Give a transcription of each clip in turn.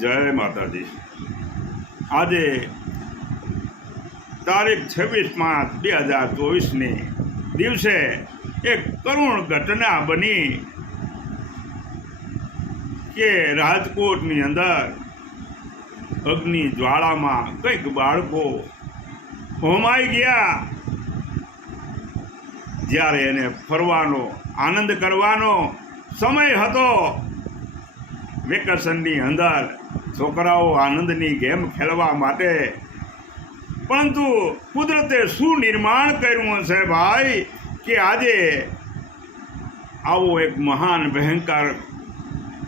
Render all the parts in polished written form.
જય માતાજી। આજે તારીખ 26/5/2024 દિવસે એક કરુણ ઘટના બની કે રાજકોટની અંદર અગ્નિ જ્વાળામાં કંઈક બાળકો હોમાઈ ગયા। જ્યારે એને ફરવાનો આનંદ કરવાનો સમય હતો, વેકેશનની અંદર છોકરાઓ આનંદની ગેમ ખેલવા માટે, પરંતુ કુદરતે શું નિર્માણ કર્યું છે ભાઈ કે આજે આવો એક મહાન ભયંકર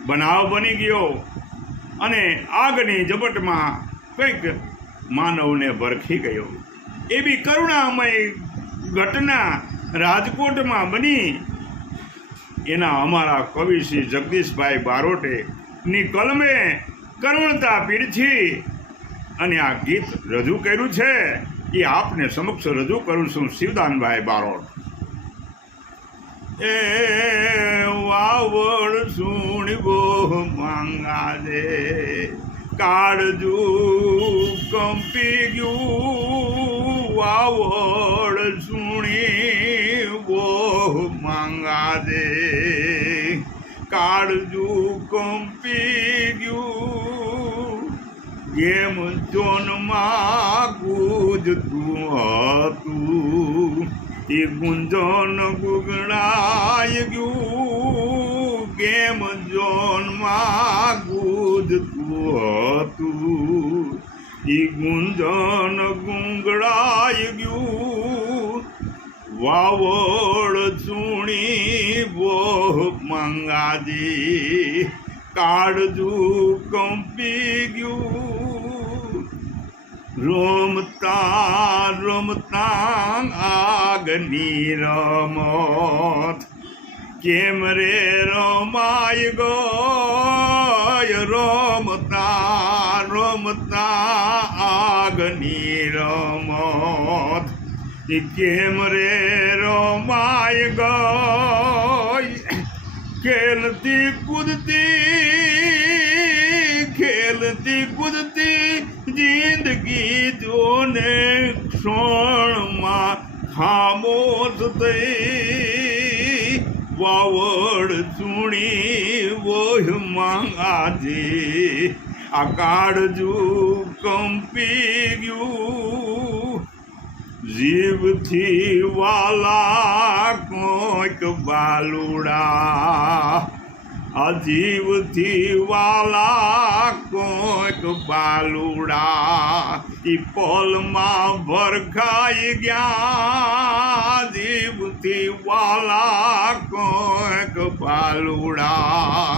બનાવ બની ગયો અને આગની ઝપટમાં કંઈક માનવને ભરખી ગયો। એવી કરુણામય ઘટના રાજકોટમાં બની। એના અમારા કવિ શ્રી જગદીશભાઈ બારોટે ની કલમે કરુણતા પીરછી અને આ ગીત રજૂ કર્યું છે। એ આપને સમક્ષ રજૂ કરું છું। શિવદાનભાઈ બારોટ। એ વાવડ સુણવો માંગા દે, કાળજુ કંપી ગયું, વાવડ સુણી વો માંગા દે, કાળજુ કંપી ગયું, ગેમ જોનમાં ગુંજતું હતું, એ ગુંજન ગુગળાઈ ગયું, ગેમ જોનમાં ગુંજતું હતું, એ ગુંજન ગુંગળાઈ ગયું, વાવડ સુણી વો મંગાજી, કાળજુ કંપી ગયું, રમતા રમતા આગની રમત કેમ રે રમાય ગય, રમતા રમતા આગની રમત કેમ રે રમાય ગઈ, ખેલતી કૂદતી જિંદગી જોને ક્ષણમાં ખામોશ થઈ, વાવડ સુણી વોહ માંગાજી, આ કાળજુ કંપી ગયું, જીવથી વાલા કોઈક બાલુડા, આ જીવથી વાલા કોઈક બાલુડા, ઈ પોલમાં ભરખાઈ ગયા, જીવથી વાલા કોઈક બાલુડા,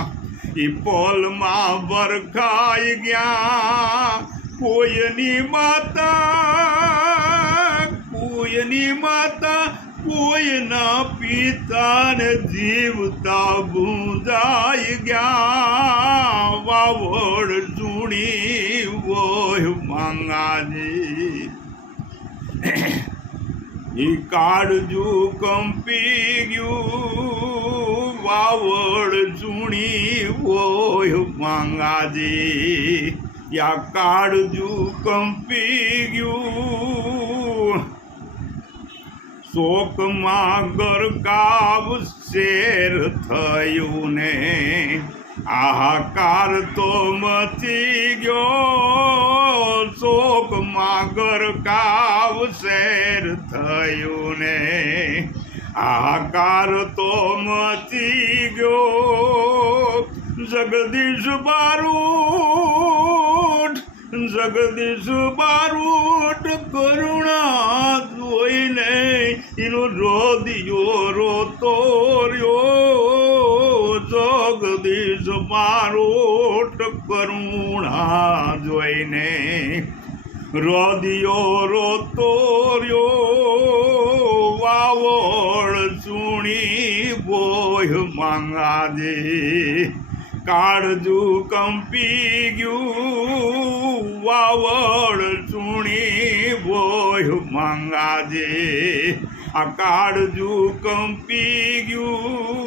ઈ પોલમાં ભરખાઈ ગયા, કોઈની માતા કોઈના પિતાને જીવતા ભૂંજાઈ ગયા, વાવડ સુણી વોહ માંગાજી, ઈ કાળજુ કંપી ગયું, વાવડ સુણી વોહ માંગાજી, યા કાળજુ કંપી ગયું, શોકમાં ગરકાવ શેર થયું ને, આહાકાર તો મચી ગયો, શોકમાં ગરકાવ શેર થયું ને, આહાકાર તો મચી ગયો, જગદીશ બારોટ કરુણા જોઈને એનો રોદિયો રોતો રહ્યો, જગદીશ બારોટ કરુણા જોઈને રોદિયો રોતો રહ્યો, વાવડ સુણી બોહ માંગાજે, કાળજુ કંપી ગયું, વાવડ સુણી બોહ માંગાજે, આ કાળજુ કંપી ગયું,